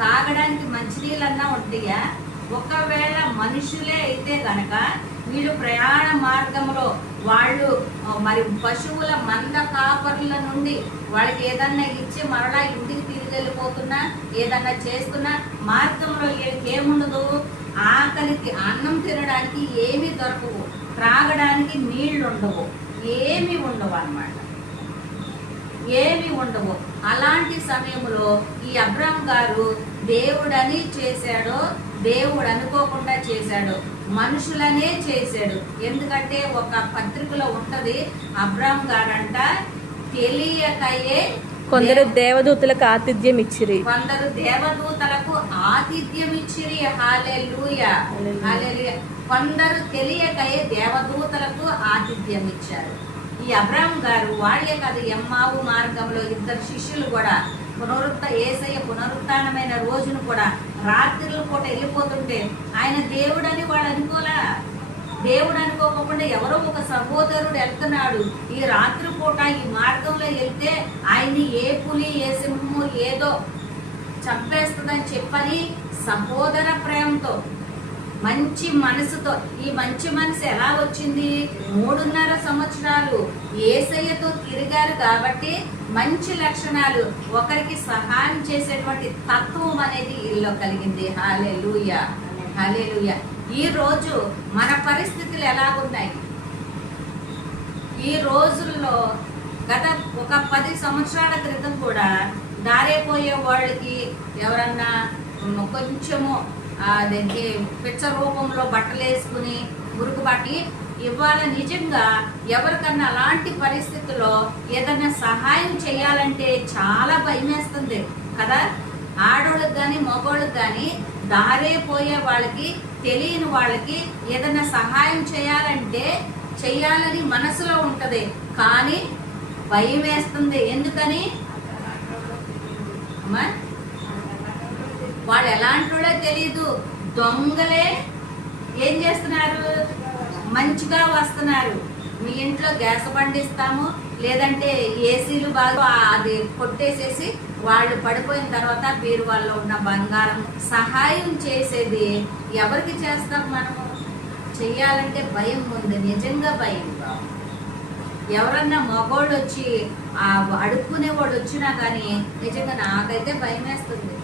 తాగడానికి మంచినీళ్ళన్నా ఉంటాయా? ఒకవేళ మనుషులే అయితే గనక వీళ్ళు ప్రయాణ మార్గంలో వాళ్ళు మరి పశువుల మంద కాపర్ల నుండి వాళ్ళకి ఏదన్నా ఇచ్చి మరలా ఇంటికి తిరిగి వెళ్ళిపోతున్నా ఏదన్నా చేస్తున్నా మార్గంలో వీళ్ళకి ఏముండదు, ఆకలికి అన్నం తినడానికి ఏమీ దొరకవు, త్రాగడానికి నీళ్లు ఉండవు, ఏమీ ఉండవు అన్నమాట, ఏమి ఉండవు. అలాంటి సమయంలో ఈ అబ్రాం గారు దేవుడని చేశాడో దేవుడు అనుకోకుండా చేశాడు, మనుషులనే చేశాడు. ఎందుకంటే ఒక పత్రికలో ఉంటది, అబ్రాం గారంట తెలియకయే కొందరు దేవదూతలకు ఆతిథ్యం ఇచ్చిరి, కొందరు దేవదూతలకు ఆతిథ్యం ఇచ్చిరి. హల్లెలూయా హల్లెలూయా. కొందరు తెలియకయే దేవదూతలకు ఆతిథ్యం ఇచ్చారు. ఈ అబ్రాం గారు వాళ్ళే కాదు, ఎమ్మావు మార్గంలో ఇద్దరు శిష్యులు కూడా యేసయ్య పునరుత్థానమైన రోజును కూడా రాత్రుల పూట వెళ్ళిపోతుంటే ఆయన దేవుడని వాడు అనుకోలా. దేవుడు అనుకోకుండా ఎవరో ఒక సహోదరుడు వెళ్తున్నాడు ఈ రాత్రి పూట ఈ మార్గంలో వెళ్తే ఆయన్ని ఏ పులి ఏ సింహము ఏదో చంపేస్తుందని చెప్పని సహోదర ప్రేమతో మంచి మనసుతో, ఈ మంచి మనసు ఎలా వచ్చింది? 3.5 సంవత్సరాలు యేసయ్యతో తిరిగారు కాబట్టి మంచి లక్షణాలు, ఒకరికి సహాయం చేసేటువంటి తత్వం అనేది వీళ్ళలో కలిగింది. హల్లెలూయా హల్లెలూయా. ఈ రోజు మన పరిస్థితులు ఎలాగున్నాయి? ఈ రోజుల్లో గత ఒక 10 సంవత్సరాల క్రితం కూడా దారేపోయే వాళ్ళకి ఎవరన్నా కొంచెము అదేంటి పిచ్చ రూపంలో బట్టలు వేసుకుని మురుగుబాటి ఇవాళ నిజంగా ఎవరికన్నా అలాంటి పరిస్థితుల్లో ఏదైనా సహాయం చేయాలంటే చాలా భయం వేస్తుంది కదా. ఆడోళ్ళకి కానీ మగోళ్ళకి కానీ దారేపోయే వాళ్ళకి తెలియని వాళ్ళకి ఏదైనా సహాయం చేయాలంటే చెయ్యాలని మనసులో ఉంటది, కానీ భయం వేస్తుంది. ఎందుకని? అమ్మా వాళ్ళు ఎలాంటి వాళ్ళో తెలియదు, దొంగలే ఏం చేస్తున్నారు, మంచిగా వస్తున్నారు. మీ ఇంట్లో గ్యాస్ బండి ఇస్తాము, లేదంటే ఏసీలు బాగా అది కొట్టేసేసి వాళ్ళు పడిపోయిన తర్వాత బీరువాల్లో ఉన్న బంగారం సహాయం చేసేది ఎవరికి చేస్తాం మనము? చెయ్యాలంటే భయం ఉంది, నిజంగా భయం. ఎవరన్నా మగోళ్ళు వచ్చి అడుక్కునే వాడు వచ్చినా కానీ నిజంగా నాకైతే భయం వేస్తుంది.